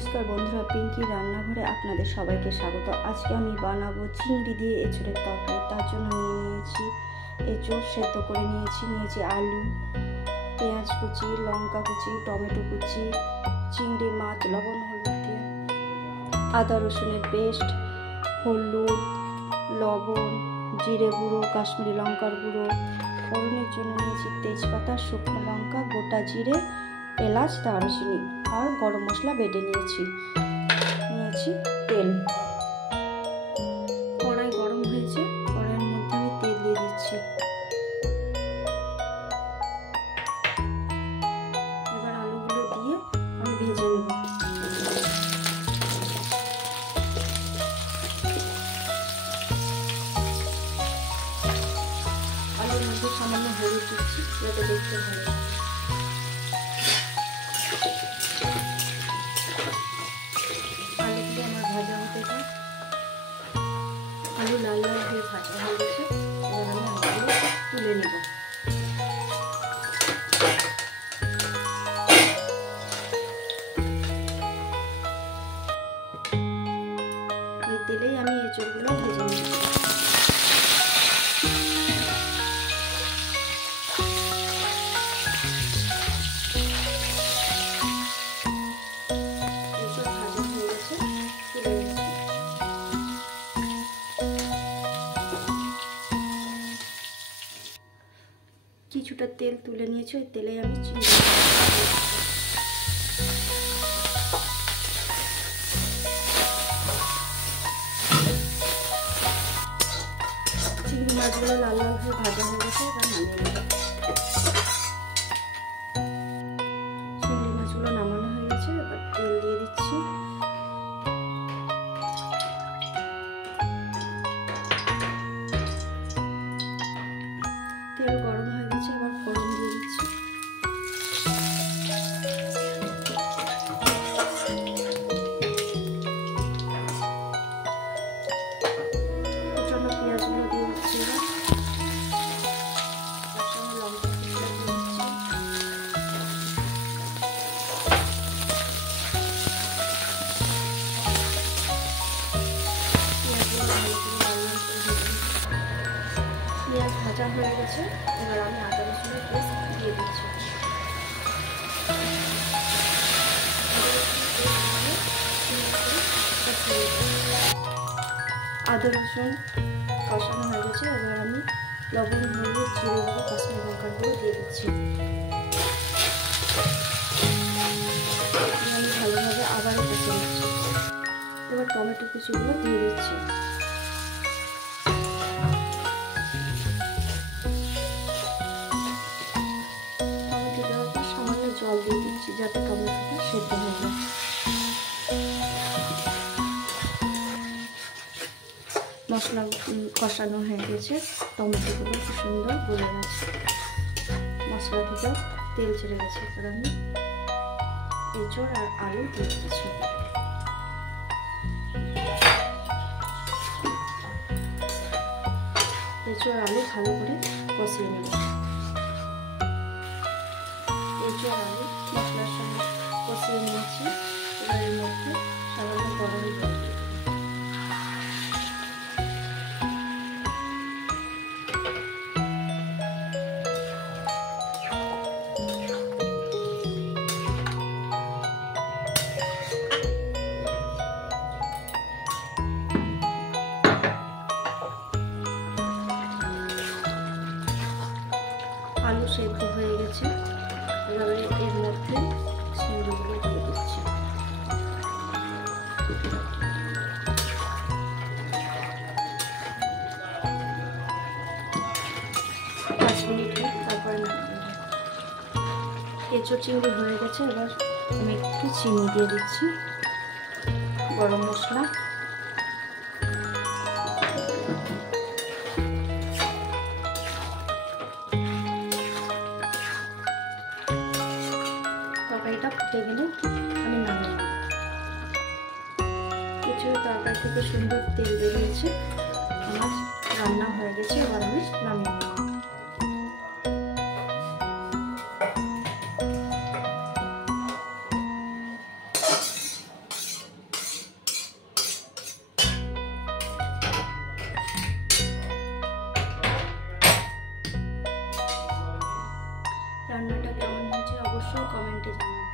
নমস্কার বন্ধুরা, পিঙ্কি রান্নাঘরে আপনাদের সবাইকে স্বাগত। আজকে আমি বানাবো চিংড়ি দিয়ে এঁচোড়ের তরকারি। তার জন্য নিয়ে নিয়েছি এঁচোড় সেদ্ধ করে নিয়েছি আলু, পেঁয়াজ কুচি, লঙ্কা কুচি, টমেটো কুচি, চিংড়ি মাছ, লবণ হলুদ দিয়ে, আদা রসুনের পেস্ট, হলুদ, লবণ, জিরে গুঁড়ো, কাশ্মীরি লঙ্কার গুঁড়ো, ফোড়নের জন্য নিয়েছি তেজপাতা, শুকনো লঙ্কা, গোটা জিরে, এলাচ, দারুচিনি আর গরম মশলা বেটে নিয়েছি তেল। কড়াই গরম হয়েছে, কড়াইয়ের মধ্যে আমি তেল দিয়ে দিচ্ছি। এবার আলুগুলো দিয়ে আমি ভেজে নেব। আলুর মধ্যে সামান্য হলুদ দিচ্ছি যাতে দেখতে ভালো লাগে। আলু লাল লাল হয়ে ভাজা হয়ে গেছে, এবার আমি আলুগুলো তুলে নেব। ওই তেলেই আমি এঁচোড়গুলো ভেজে নেব। এঁচোড় ভাজা হয়ে গেছে, তুলে নিচ্ছি। কিছুটা তেল তুলে নিয়েছি, ওই তেলে আমি চিংড়ি মাছগুলো লাল লাল হয়ে ভাজা হয়ে গেছে, এবার নামিয়ে নেব। চিংড়ি মাছগুলো নামানো হয়ে গেছে, এবার তেল দিয়ে দিচ্ছি। তেল গরম হয়ে গেছে, এবার ফোড়ন দিয়ে দিচ্ছি। কুচানো পেঁয়াজগুলো দিয়ে দিচ্ছি। পেঁয়াজ ভাজা হয়ে গেছে, এবার আমি আদা রসুনের পেস্ট দিয়ে দিচ্ছি। আদা রসুন কষানো হয়ে গেছে, এবার আমি লবণ, হলুদ, জিরে গুঁড়ো, কাশ্মীরি লঙ্কার গুঁড়ো দিয়ে দিচ্ছি। আমি ভালোভাবে আবারও কষে নিচ্ছি। এবার টমেটো কুচিগুলো দিয়ে দিচ্ছি। জল দিয়ে দিচ্ছি যাতে টমেটোটা সেদ্ধ হয়ে যায়। মশলা কষানো হয়ে গেছে, টমেটোগুলো খুব সুন্দর গলে গেছে, মশলা থেকে তেল ছেড়ে গেছে। এবার আমি এঁচোড় আর আলু দিয়ে দিচ্ছি। এঁচোড় আলু ভালো করে কষিয়ে নেব। এঁচোড় আলু মশলার সঙ্গে কষিয়ে নিয়েছি, এবার এর মধ্যে সামান্য গরম জল দিয়ে আলু সেদ্ধ হয়ে গেছে, এবার এর মধ্যে চিংড়িগুলো দিয়ে দিচ্ছি। 5 মিনিট তারপর এঁচোড় চিংড়ি হয়ে গেছে, এবার আমি একটু চিনি দিয়ে দিচ্ছি, গরম মশলা, তরকারিটা ফুটে গেলে আমি নামিয়ে নেব। এঁচোড় তরকারি থেকে সুন্দর তেল বেরিয়েছে, আমার রান্না হয়ে গেছে, এবার আমি নামিয়ে নেব। রান্নাটা কেমন হয়েছে অবশ্যই কমেন্টে জানাবেন।